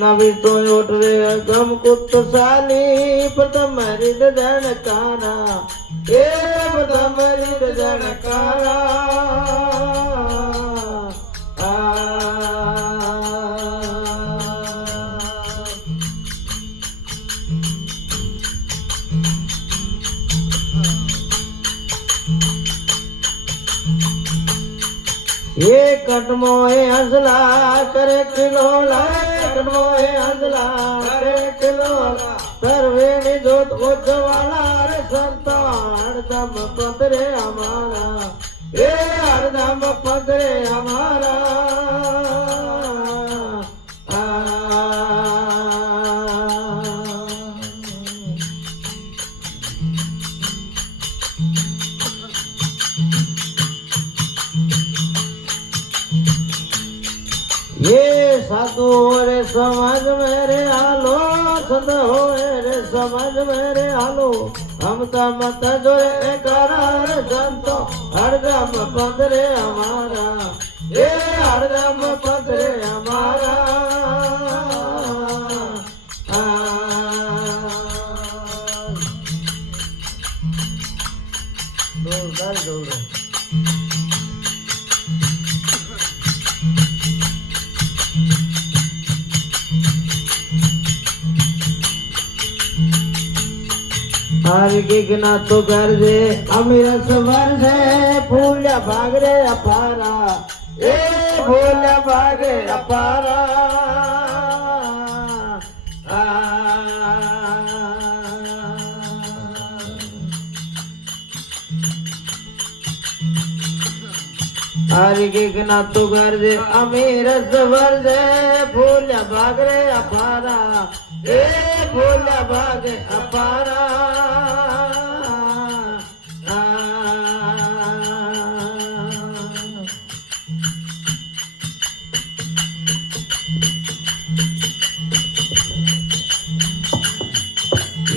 नवी तो उठ रे गम कुत साली प्रथम रिद जनकारा ए प्रथम रिद जनकारा ये कटमोए हंसला करे खिलौला कटमोए हंसला करे खिलौला सर्वे जोत उज्जवाला रे संता हरदम पंतरे हमारा ये हरदम पंतरे हमारा ये साधु रे समाज मेरे हालो संत हो रे समाज मेरे हालो हम तो मत जो रे करार संतो हरदम पंदरे हमारा ये हरदम पंदरे हमारा दौड़ हर गिगना तो कर दे अमीर सवर से फूलिया भाग रे अपारा ए फूलिया भाग रे अपारा हर गिगना तो कर दे अमीर सवर से फूलिया भाग रे अपारा ए फूलिया भाग अपारा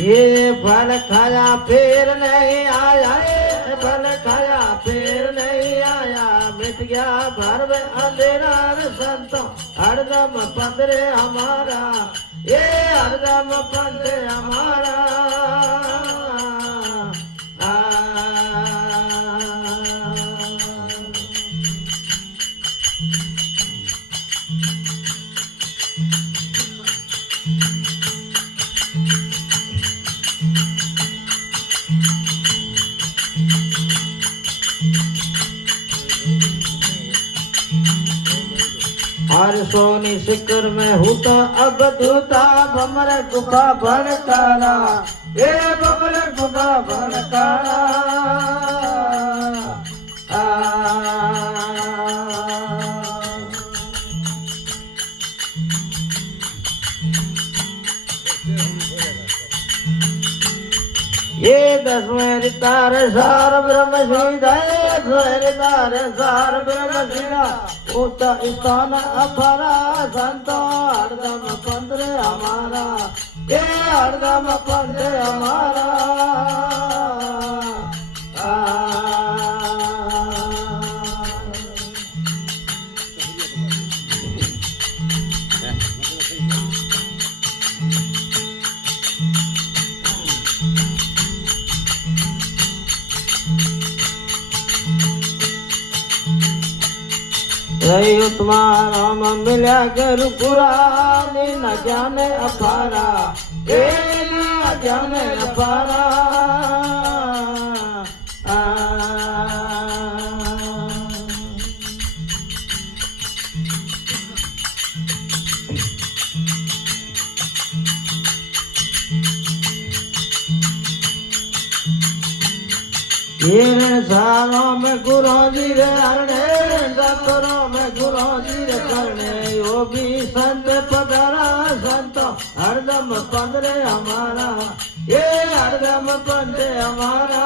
ये फल खाया फिर नहीं आया ये फल खाया फिर नहीं आया मिट गया घर में अंधेरा रे संतो हरदम पंदरे हमारा ये हरदम पंदरे हमारा हर सोनी शिखर में हुता अब दूता बमर गुफा भड़कारा ये बमर गुफा भड़कारा ये दसवें तार सार ब्रह्म श्री तार सार ब्रह्म श्रीरा उत स्थान अफरा संतो हरदम पंद्रे हमारा ये हरदम पंद्रे हमारा रही तुम्हारा राम मिला गुरु पुरानी न जाने अपारा ए न जाने अपारा ये सारों में गुरु जी रे हरणे सतरों में गुरु जी रे करने योगी संत पधारा संत हरदम पंदरे हमारा ये हरदम पंदे हमारा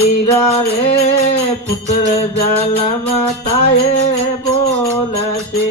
વીરા રે પુત્ર જલમ તાયે બોલશે